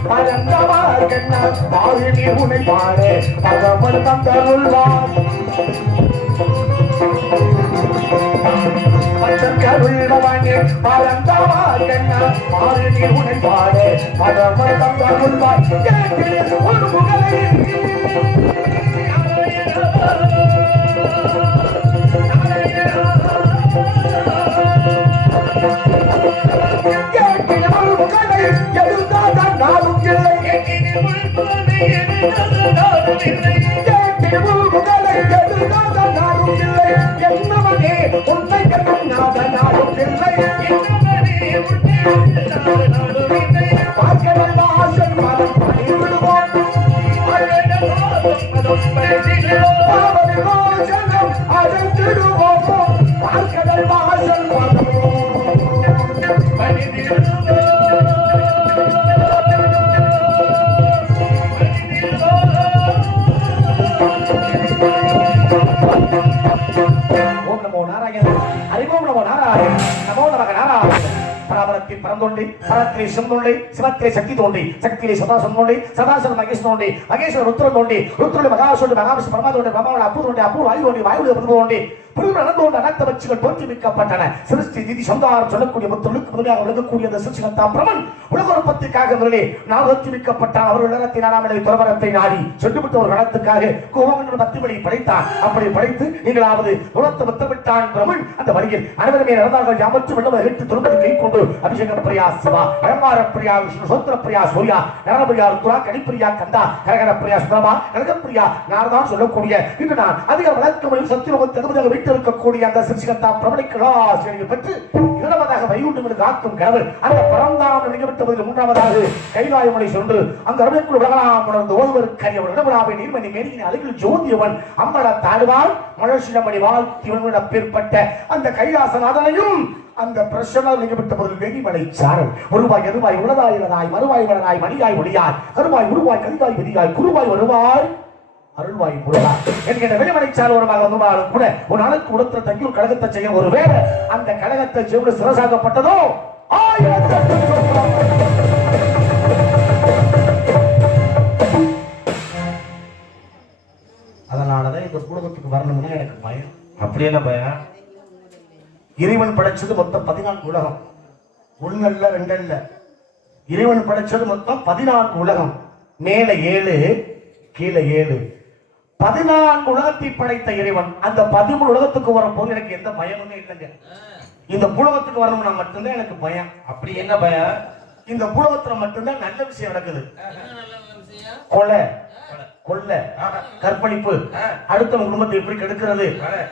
வைகுண்டநாதனை வந்தனம் உனை பாடு பகவன் தந்தருள்வார். கருள்பவனே என்ன மாறு உனை பாடு ஒரு முகலை எழுந்தாதான் நாளும் இல்லை முகலை எழுந்தாதான் நாளும் இல்லை என்னவனே உன்னை இல்லை மனம் பரத்திலே சிவந்தோண்டி சிவத்திலே சக்தி தோண்டி சக்தியிலே சதாசம் தோண்டி சதாசன் மகேஷ் தோண்டி மகேஸ்வர ருத்ரன் தோண்டி ருத்ரனுடைய மகாசோண்டி மகாவிஷ்ணு பரமா தோண்டி பிரமாவோட அப்பு தோண்டி அப்பு வாயு தோண்டி வாயு பிரபு தோண்டி புரிவு நடந்து கொண்டு வச்சுகள் தோற்றுவிக்கப்பட்டன. சிருஷ்டி திதி சொந்தாரம் சொல்லக்கூடிய முத்தொழுக்கு முதலியாக விளங்கக்கூடிய அந்த சிருஷ்டிகள் தான் பிரமன். உலக உற்பத்திக்காக முதலே நான் தோற்றுவிக்கப்பட்டான் அவர்கள் இடத்தை நாலாம் இடை துறவரத்தை நாடி சொல்லிவிட்டு ஒரு நடத்துக்காக கோபம் என்ற பத்திபடி படைத்தான். அப்படி படைத்து நீங்களாவது உலகத்தை முத்தமிட்டான் பிரமன். அந்த வழியில் அனைவருமே நடந்தார்கள். யாமற்று வெள்ளம் எட்டு துரும்பதை கை கொண்டு அபிஷேக பிரியா சிவா அழமார பிரியா விஷ்ணு சோத்திர பிரியா சூர்யா நரபிரியா ருத்ரா கணிப்பிரியா கந்தா கரகர பிரியா சுதமா கனகப்பிரியா நார்தான் சொல்லக்கூடிய இன்று நான் அதிக வழக்கமையும் சத்தியமும் தகுதியாக இருக்கக்கூடிய அந்த சிறுசிகத்தா பிரபலிக்கலாசிரியை பெற்று இரண்டாவதாக வைகுண்டம் காக்கும் கடவுள் அந்த பரந்தாம் நிகழ்த்தவதில் மூன்றாவதாக கைலாயமலை சென்று அந்த அருமைக்குள் உலகலாம் உணர்ந்து ஓதுவர் கரியவன் இடவிழாவை நீர்மணி மேலியின் அருகில் ஜோதியவன் அம்பல தாழ்வாள் வாழ்த்தி வாழ்த்தியவன் பிற்பட்ட அந்த கைலாசநாதனையும் அந்த பிரசனர் நிகழ்த்த பொருள் வெடிமலை சாரல். ஒருவாய் எருவாய் உளதாய் இளதாய் மறுவாய் வளராய் மணியாய் ஒளியாய் கருவாய் உருவாய் கதிகாய் விதியாய் குருவாய் வருவாய் அருள்வாய் முருகா என்கிற வெளிமலை சார் வருமாக வந்தாலும் கூட ஒரு நாளுக்கு உடத்துல தங்கி ஒரு கழகத்தை செய்ய ஒரு வேலை. அந்த கழகத்தை செய்வது சிறசாகப்பட்டதோ அதனாலதான் இந்த குடும்பத்துக்கு வரணும்னா எனக்கு பயம். அப்படி என்ன பையன் இறைவன் படைச்சது மொத்தம் பதினான்கு உலகம். ஒண்ணல்ல ரெண்டல்ல இறைவன் படைச்சது மொத்தம் பதினான்கு உலகம். மேல ஏழு கீழே ஏழு. பதினான்கு உலகத்தை படைத்த இறைவன் அந்த பதிமூணு உலகத்துக்கு வரும்போது எனக்கு எந்த பயமுமே இல்லைங்க. இந்த புலகத்துக்கு வரணும்னா மட்டும்தான் எனக்கு பயம். அப்படி என்ன பையன் இந்த புலகத்துல மட்டும்தான் நல்ல விஷயம் நடக்குது. கொலை. கொள்ளை கற்பழிப்பு. அடுத்தவங்க குடும்பத்தை எப்படி கெடுக்கிறது?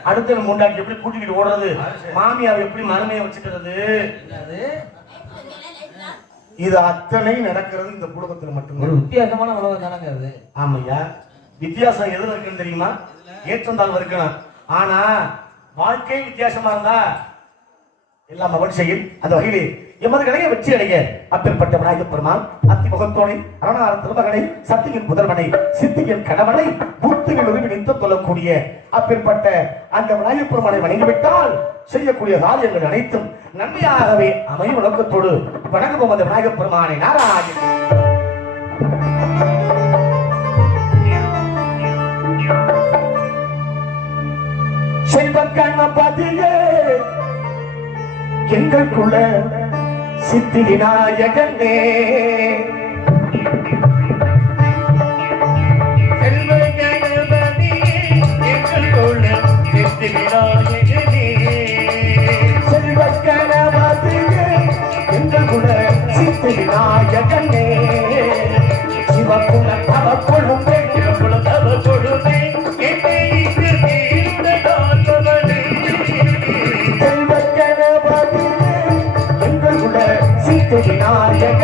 அடுத்தவங்க முண்டாட்டி எப்படி கூட்டிக்கிட்டு ஓடுறது? மாமியார் எப்படி மருமையை வச்சுக்கிறது? இது அத்தனை நடக்கிறது இந்த புலகத்துல ஒரு மட்டும்தான் வித்தியாசமான உலகம் தானங்க அது? ஆமையா? வித்தியாசம் எதுல இருக்குன்னு தெரியுமா? ஏற்றந்தாழ்வு இருக்கணும். ஆனா வாழ்க்கை வித்தியாசமா இருந்தா எல்லாம் மகன் செய்யும். அந்த வகையிலே எமது கடையை வெற்றி அடைய அப்பேற்பட்ட விநாயகப் பெருமான் அத்தி முகத்தோனை அரணார திருமகனை சத்தியின் புதல்வனை சித்தியின் கணவனை பூத்துகள் ஒருங்கிணைத்து சொல்லக்கூடிய அப்பேற்பட்ட அந்த விநாயகப் பெருமானை வணங்கிவிட்டால் செய்யக்கூடிய காரியங்கள் அனைத்தும் நன்மையாகவே அமையும் நோக்கத்தோடு வணங்குவோம் அந்த விநாயகப் பெருமானை நாராயணன். செல்வ கணபதியே எங்கள் குல சித்தி விநாயகனே செல்வ கணபதியே, எங்கள் சித்தி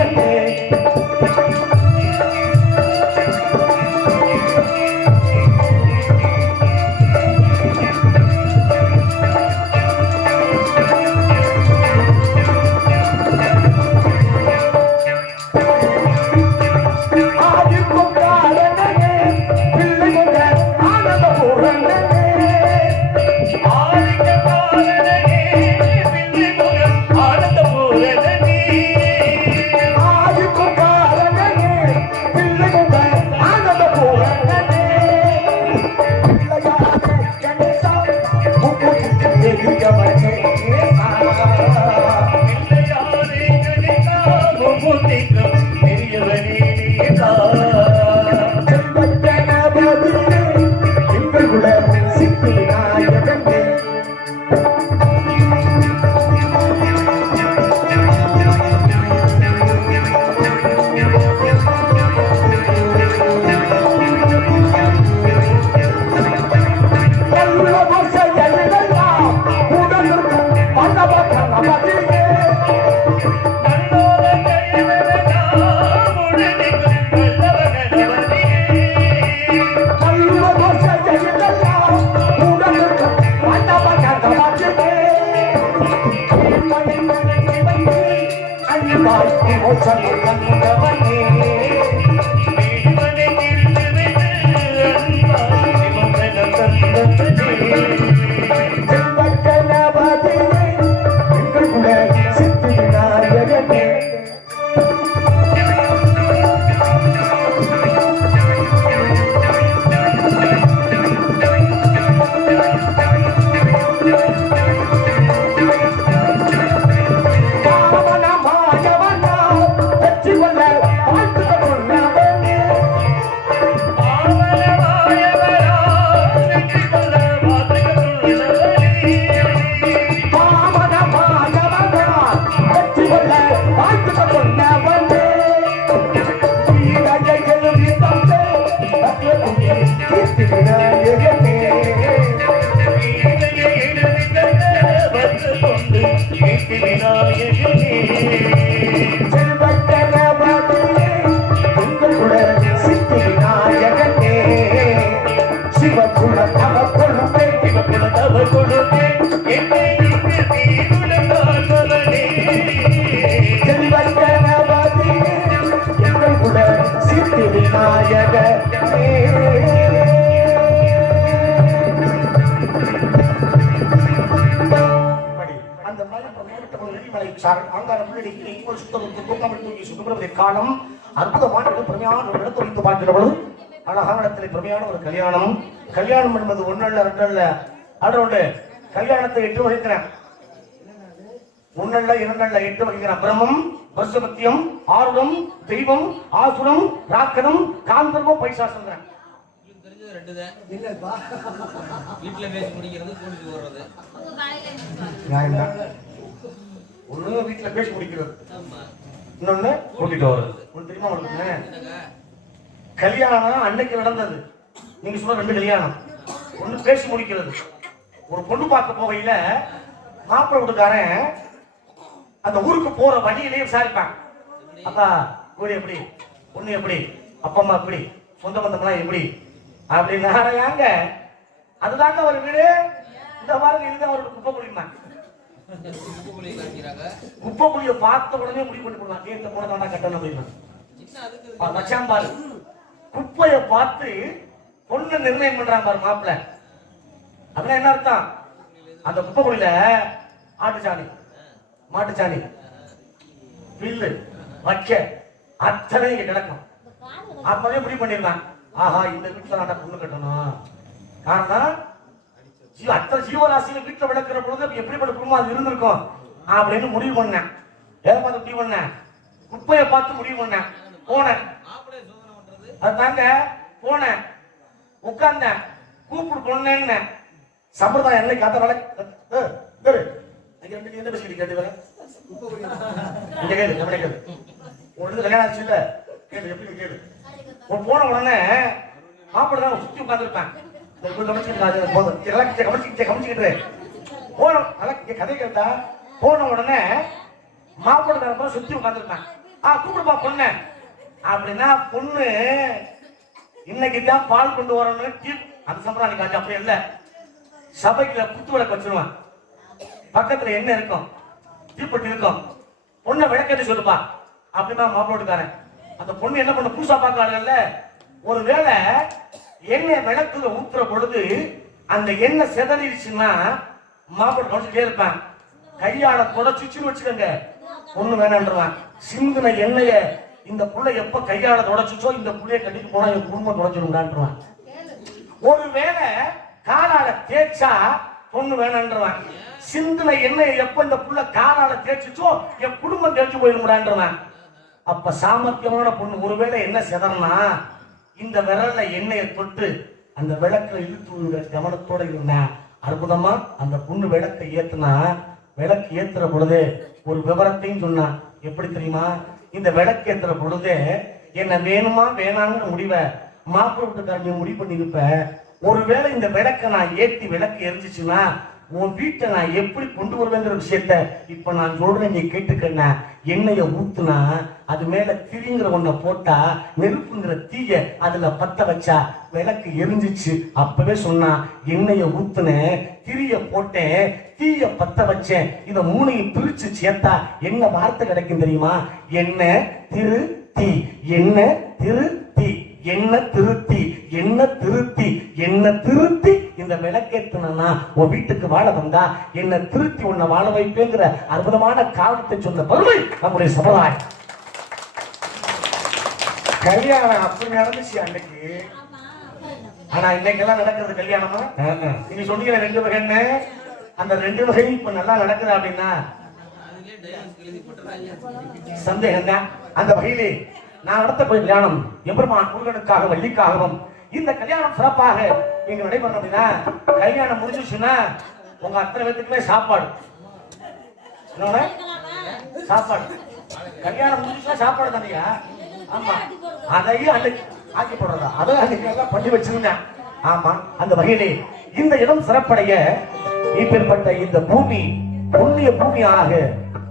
இவனை காலம் அற்புதமான ஒரு பிரமையான ஒரு இடத்தை வைத்து பார்க்கிற பொழுது அழகான இடத்துல பிரமையான ஒரு கல்யாணம். கல்யாணம் என்பது ஒன்னல்ல ரெண்டல்ல. அதோடு கல்யாணத்தை எட்டு வகிக்கிறேன். ஒன்னல்ல இரண்டல்ல எட்டு வகிக்கிறான். பிரம்மம் பசுபத்தியம் ஆருடம் தெய்வம் ஆசுரம் ராக்கனம் காந்தர்வம் பைசாசங்கிறேன் உங்களுக்கு தெரிஞ்சது ரெண்டு தான் வீட்டுல பேசி முடிக்கிறது கூட்டிட்டு போடுறது ஒண்ணு வீட்டுல பேசி முடிக்கிறது. இன்னொன்னு கூட்டிட்டு வர்றது. ஒண்ணு தெரியுமா உங்களுக்கு? கல்யாணம் அன்னைக்கு நடந்தது. நீங்க சொன்ன ரெண்டு கல்யாணம். ஒண்ணு பேசி முடிக்கிறது. ஒரு பொண்ணு பார்க்க போகையில மாப்பிள்ளை வீட்டுக்காரன் அந்த ஊருக்கு போற வழியிலேயே விசாரிப்பாங்க. அப்பா வீடு எப்படி? பொண்ணு எப்படி? அப்பா அம்மா எப்படி? சொந்த பந்தம்லாம் எப்படி? அப்படின்னு ஏங்க அதுதாங்க ஒரு வீடு. இந்த வாரம் இருந்தா அவருக்கு குப்பை குழிமா குப்பை குழிய பார்த்த உடனே முடிவு பண்ணி போடலாம் கேட்ட போட தாண்டா கட்டணும் அப்படின்னா மச்சான் பாரு. குப்பைய பார்த்து பொண்ணு நிர்ணயம் பண்றான் பாரு மாப்பிள்ள. அதெல்லாம் என்ன அர்த்தம்? அந்த குப்பை குழியில ஆட்டுச்சாணி. மாட்டுச்சாணி. பில்லு வச்ச அத்தனை இங்க கிடக்கும். அப்பவே முடிவு பண்ணிருந்தான் ஆஹா இந்த வீட்டுல நான் பொண்ணு கட்டணும். காரணம் அத்தனை ஜீவராசியில வீட்டுல விளக்குற பொழுது எப்படி எப்படிப்பட்ட குடும்பம் அது இருந்திருக்கும்? அப்படின்னு முடிவு பண்ணேன். எதை பார்த்து முடிவு பண்ணேன். குப்பையை பார்த்து முடிவு பண்ணேன். போனேன். அது தாங்க அதுதாங்க போனேன். உட்கார்ந்தேன். கூப்பிட்டு கொண்டேன்னு சம்பிரதாயம் என்ன காத்த வேலை என்ன பேசிக்கிட்டு கேட்டு வேலை இங்க கேளு எப்படி கேளு. உனக்கு கல்யாணம் ஆச்சு இல்ல? கேளு எப்படி கேளு? உன் போன உடனே மாப்பிள்ளை தான் சுத்தி உட்காந்துருப்பேன் கவனிச்சுக்கிட்டு போதும். இதெல்லாம் கவனிச்சுக்கிட்டே கவனிச்சுக்கிட்டு போன அதான் இங்க கதை கேட்டா போன உடனே மாப்பிள்ளை தான் சுத்தி உட்காந்துருப்பேன் ஆ கூப்பிடுப்பா பொண்ணு. அப்படின்னா பொண்ணு இன்னைக்கு தான் பால் கொண்டு வரணும்னு டீ- அந்த சம்பளம் காட்சி அப்படி இல்லை. சபைக்குள்ள குத்து விளக்கு வச்சிருவான். பக்கத்துல என்ன இருக்கும்? தீப்பெட்டி இருக்கும். பொண்ணை விளக்கத்தை சொல்லுப்பா. அப்படின்னா மாப்பிளோட்டுக்காரன் அந்த பொண்ணு என்ன பண்ண? புதுசா பார்க்கறாங்கல்ல ஒருவேளை எண்ணெய் விளக்குல ஊத்துற பொழுது அந்த எண்ணெய் செதறிடுச்சுன்னா மாப்பிள்ளை கவனிச்சுட்டே இருப்பேன். கையால தொடச்சுச்சுன்னு வச்சுக்கோங்க. பொண்ணு வேணான்றவான். சிந்தின எண்ணெய இந்த புள்ள எப்ப கையால தொடச்சுச்சோ இந்த புள்ளைய கட்டிட்டு போனா என் குடும்பம் தொடச்சிருந்தான்றான் ஒருவேளை காலால தேய்ச்சா பொண்ணு வேணான்றான் சிந்துன எண்ணெயை எப்ப இந்த புள்ள காலால தேய்ச்சுச்சோ என் குடும்பம் தேய்ச்சு போயிருமுடான்றவன் அப்ப சாமர்த்தியமான பொண்ணு ஒருவேளை என்ன செதறனா இந்த விரல்ல எண்ணெயை தொட்டு அந்த விளக்குல இழுத்து கவனத்தோட இருந்தேன் அற்புதமா அந்த பொண்ணு விளக்கை ஏத்துனா விளக்கு ஏத்துற பொழுது ஒரு விவரத்தையும் சொன்னான் எப்படி தெரியுமா? இந்த விளக்கு ஏத்துற பொழுது என்ன வேணுமா வேணாம்னு முடிவை மாப்பிள்ளை வீட்டுக்காரங்க முடிவு பண்ணிருப்ப ஒருவேளை இந்த விளக்கை நான் ஏத்தி விளக்கு எரிஞ்சிச்சுன்னா உன் வீட்டை நான் எப்படி கொண்டு வருவேங்கிற விஷயத்த இப்ப நான் சொல்றேன் நீ கேட்டுக்கண்ண. எண்ணெய ஊத்துனா அது மேல திரிங்கிற ஒன்ன போட்டா நெருப்புங்கிற தீய அதுல பத்த வச்சா விளக்கு எரிஞ்சிச்சு. அப்பவே சொன்னா எண்ணெய ஊத்துனேன் திரிய போட்டேன் தீய பத்த வச்சேன் இத மூணையும் பிரிச்சு சேர்த்தா என்ன வார்த்தை கிடைக்கும் தெரியுமா? என்ன திரு தீ என்ன திரு தீ என்ன திருத்தி என்ன திருத்தி என்ன திருத்தி இந்த விளக்கேத்தனா உன் வீட்டுக்கு வாழ வந்தா என்ன திருத்தி உன்னை வாழ வைப்பேங்கிற அற்புதமான காரணத்தை சொன்ன பெருமை நம்முடைய சமுதாயம். கல்யாணம் அப்படி நடந்துச்சு அன்னைக்கு. ஆனா இன்னைக்கெல்லாம் நடக்கிறது கல்யாணமா? நீங்க சொன்னீங்க ரெண்டு வகைன்னு அந்த ரெண்டு வகை இப்ப நல்லா நடக்குது அப்படின்னா? சந்தேகம் தான் அந்த வகையிலே நான் நடத்த போய் கல்யாணம் எம்பெருமான் முருகனுக்காக வள்ளிக்காகவும் இந்த கல்யாணம் சிறப்பாக நீங்க நடைபெறணும் அப்படின்னா கல்யாணம் முடிஞ்சிச்சுன்னா உங்க அத்தனை பேத்துக்குமே சாப்பாடு. என்னோட சாப்பாடு. கல்யாணம் முடிஞ்சுச்சுன்னா சாப்பாடு தானியா? ஆமா. அதையும் அன்னைக்கு ஆக்கி போடுறதா? அதை அன்னைக்கு எல்லாம் பண்ணி வச்சிருந்தேன் ஆமா அந்த வகையிலே இந்த இடம் சிறப்படைய இப்பேற்பட்ட இந்த பூமி புண்ணிய பூமியாக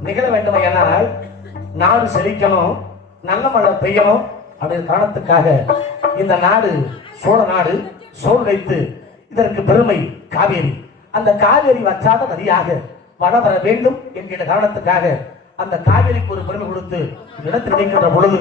நிகழ வேண்டும் என்னால் நாடு செழிக்கணும் நல்ல மழை பெய்யணும் அப்படிங்கிற காரணத்துக்காக இந்த நாடு சோழ நாடு சோறு வைத்து இதற்கு பெருமை. காவேரி. அந்த காவேரி வற்றாத நதியாக வள வர வேண்டும் என்கிற காரணத்துக்காக அந்த காவேரிக்கு ஒரு பெருமை கொடுத்து இந்த இடத்தில் நிற்கின்ற பொழுது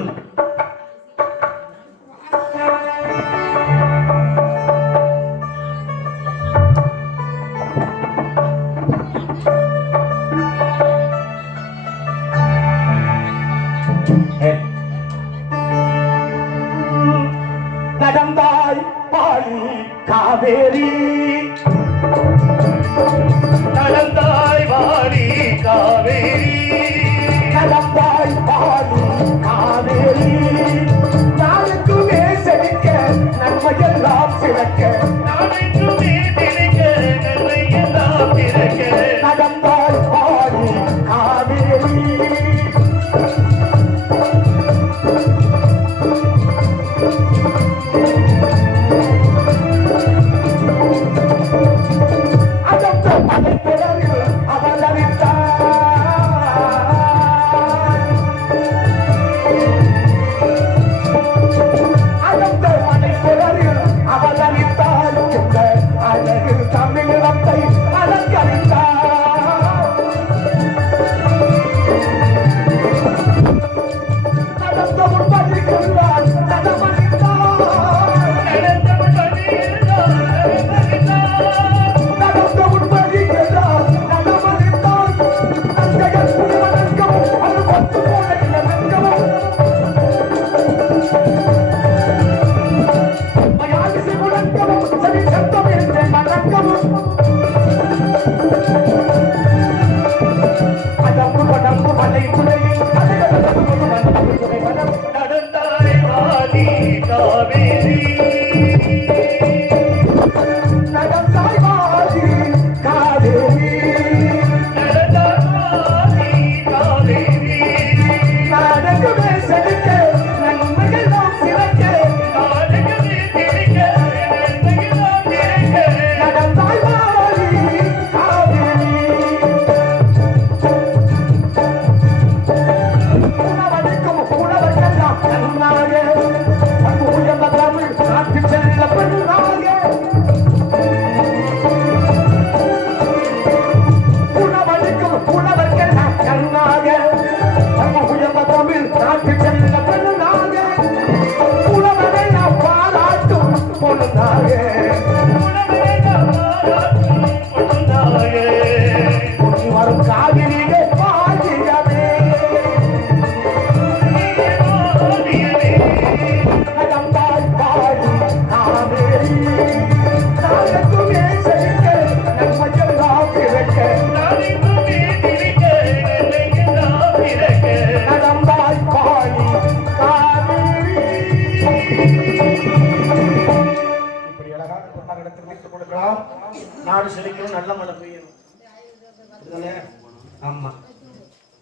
ஆமா.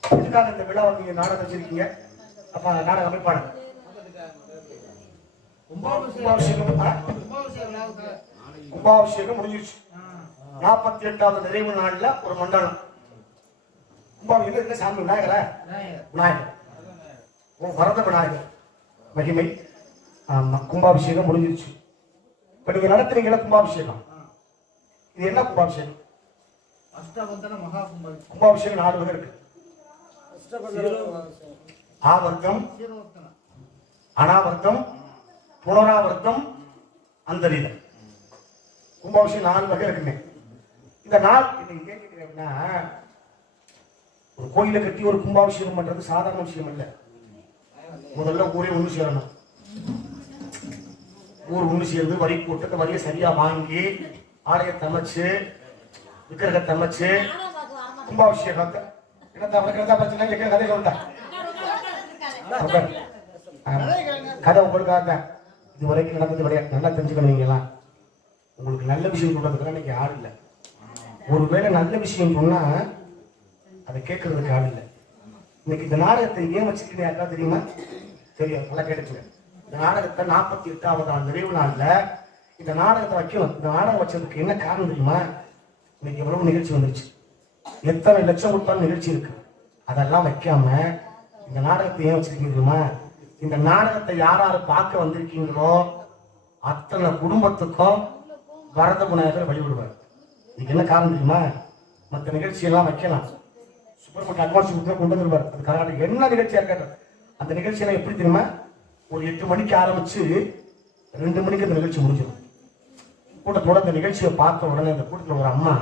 இதுக்காக இந்த விழா வந்து நீங்க நாடகம் வச்சிருக்கீங்க. அப்ப நாடக அமைப்பாளர் கும்பாபிஷேகம் ஆ? கும்பாபிஷேகம் முடிஞ்சிருச்சு. நாற்பத்தி எட்டாவது நிறைவு நாள்ல ஒரு மண்டலம். கும்பாபிஷேகம் என்ன சாமி விநாயகரா? விநாயகர். ஓ வரத விநாயகர். மகிமை. ஆமா கும்பாபிஷேகம் முடிஞ்சிருச்சு. இப்ப நீங்க நடத்துறீங்களா கும்பாபிஷேகம்? இது என்ன கும்பாபிஷேகம்? அஷ்டபந்தன மகா கும்பல் கும்பாபிஷேகம் நாலு வகை இருக்கு. ஆவர்த்தம் அனாவர்த்தம் புனராவர்த்தம் அந்தரீதம். கும்பாபிஷேகம் நாலு வகை இருக்குங்க இந்த நாள் இன்னைக்கு கேட்கிறேன் அப்படின்னா ஒரு கோயிலை கட்டி ஒரு கும்பாபிஷேகம் பண்றது சாதாரண விஷயம் இல்ல முதல்ல ஊரே ஒண்ணு சேரணும். ஊர் ஒண்ணு சேர்ந்து வரி கூட்டத்தை வரியை சரியா வாங்கி ஆலயத்தை அமைச்சு விக்கிரகத்தை அமைச்சு கும்பாபிஷேகத்தை. என்னத்த அவனுக்கு பிரச்சனை? கேட்க கதை சொல்லுங்க உட்காரு. ஆமா. கதை உங்களுக்காக இது வரைக்கும் நடந்தது கிடையாது நல்லா தெரிஞ்சுக்கணும் உங்களுக்கு நல்ல விஷயம் சொல்றதுக்கு இன்னைக்கு ஆள் இல்லை. ஒருவேளை நல்ல விஷயம் சொன்னா அதை கேட்கறதுக்கு ஆள் இல்லை. இன்னைக்கு இந்த நாடகத்தை ஏன் வச்சிருக்கீங்க? யாருக்கா தெரியுமா? தெரியும் நல்லா கேட்டுச்சுங்க இந்த நாடகத்தை நாற்பத்தி எட்டாவது நாள் நிறைவு நாள்ல இந்த நாடகத்தை வைக்கணும். இந்த நாடகம் வச்சதுக்கு என்ன காரணம் தெரியுமா? இன்னைக்கு எவ்வளவு நிகழ்ச்சி வந்துருச்சு? எத்தனை லட்சம் கொடுத்தாலும் நிகழ்ச்சி இருக்கு. அதெல்லாம் வைக்காம இந்த நாடகத்தை ஏன் வச்சிருக்கீங்க தெரியுமா? இந்த நாடகத்தை யார் யார் பார்க்க வந்திருக்கீங்களோ அத்தனை குடும்பத்துக்கும் வரத விநாயகர் வழிவிடுவார் இதுக்கு என்ன காரணம் தெரியுமா? மற்ற நிகழ்ச்சியெல்லாம் வைக்கலாம். சுப்பிரமணிய அட்வான்ஸ் கொடுத்து கொண்டு வந்துருவார். அது கர்நாடக என்ன நிகழ்ச்சியாக இருக்கட்டும் அந்த நிகழ்ச்சியெல்லாம் எப்படி தெரியுமா? ஒரு எட்டு மணிக்கு ஆரம்பிச்சு ரெண்டு மணிக்கு அந்த நிகழ்ச்சி முடிஞ்சிடும். கூட்டத்தோட அந்த நிகழ்ச்சியை பார்த்த உடனே அந்த கூட்டத்தில் ஒரு அம்மா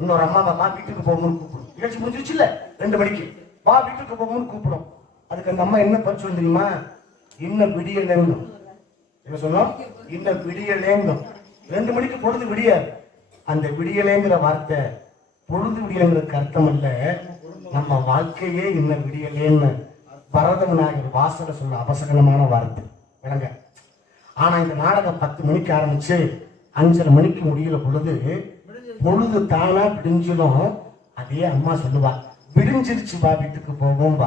இன்னொரு அம்மா பாப்பா வீட்டுக்கு போகணும்னு கூப்பிடும். நிகழ்ச்சி முடிஞ்சிருச்சு இல்ல? ரெண்டு மணிக்கு. வா வீட்டுக்கு போகணும்னு கூப்பிடும். அதுக்கு அந்த அம்மா என்ன பரிசு தெரியுமா? இன்னும் விடிய நேர்ந்தோம் என்ன சொன்னோம்? இன்னும் விடிய நேர்ந்தோம் ரெண்டு மணிக்கு பொழுது விடியாது. அந்த விடியலேங்கிற வார்த்தை பொழுது விடியலுங்கிறதுக்கு அர்த்தம் அல்ல. நம்ம வாழ்க்கையே இன்னும் விடியலேன்னு வரத விநாயகர் வாசல சொல்ல அவசகரமான வார்த்தை. விளங்க. ஆனா இந்த நாடகம் பத்து மணிக்கு ஆரம்பிச்சு அஞ்சரை மணிக்கு முடியல பொழுது பொழுது தானா விடிஞ்சிடும். அதே அம்மா சொல்லுவா விடிஞ்சிருச்சு வா வீட்டுக்கு போவோம்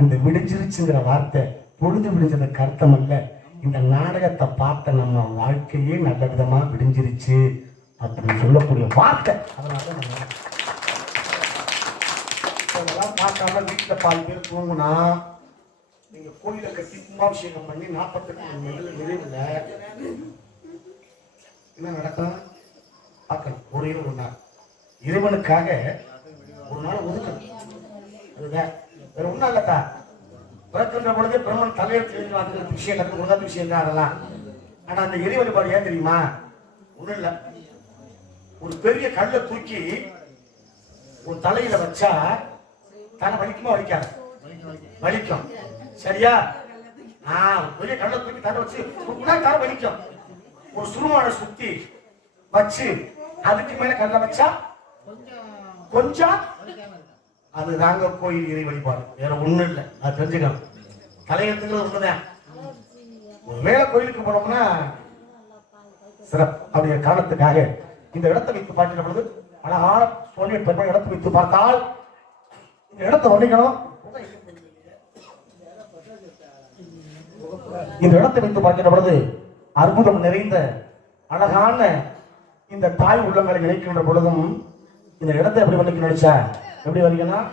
அந்த விடிஞ்சிருச்சுங்கிற வார்த்தை பொழுது விடிஞ்சதுக்கு அர்த்தம் அல்ல. இந்த நாடகத்தை பார்த்த நம்ம வாழ்க்கையே நல்ல விதமா விடிஞ்சிருச்சு. அப்படின்னு சொல்லக்கூடிய வார்த்தை. அதனால நம்ம இதெல்லாம் பார்க்காம வீட்டில் பால் பேர் தூங்குனா நீங்க கோயிலை கட்டி கும்பாபிஷேகம் பண்ணி நாற்பத்தெட்டு முதல்ல நிறைவுல என்ன நடக்கும் பார்க்கணும். ஒரு இரவு ஒரு நாள் இறைவனுக்காக ஒரு நாள் ஒதுக்கணும். அதுதான் வேற ஒன்றும் இல்லத்தா. பிறக்கின்ற பொழுதே பிரம்மன் தலையெழுத்து எழுதி வாங்குற விஷயம் எனக்கு முதல் விஷயம் தான் அதெல்லாம் ஆனால் அந்த இறை வழிபாடு ஏன் தெரியுமா? ஒன்றும் இல்லை. ஒரு பெரிய கல்லை தூக்கி ஒரு தலையில வச்சா தலை வலிக்குமா வலிக்காது? வலிக்கும். சரியா? நான் பெரிய கல்லை தூக்கி தலை வச்சு தலை வலிக்கும். ஒரு சுருமான சுத்தி வச்சு அதுக்கு மேல கல்ல வச்சா கொஞ்சம் கொஞ்சம் தாங்க கோயில் இறை வழிபாடு. வேற ஒண்ணும் இல்லை. அது தெரிஞ்சுக்கணும். தலையெழுத்துங்கிறது ஒண்ணுதான். ஒருவேளை கோயிலுக்கு போனோம்னா சிறப்பு. அப்படிங்கிற காரணத்துக்காக இந்த இடத்தை வைத்து பார்க்கிற பொழுது அழகான சோனிய பெருமை இடத்தை வைத்து பார்த்தால் இந்த இடத்தை வர்ணிக்கணும். இந்த இடத்தை வைத்து பார்க்கிற பொழுது அற்புதம் நிறைந்த அழகான இந்த தாய் உள்ளங்களை நினைக்கின்ற பொழுதும் இந்த இடத்தை எப்படி வர்ணிக்க நினைச்சா? எப்படி வர்ணிக்கணும்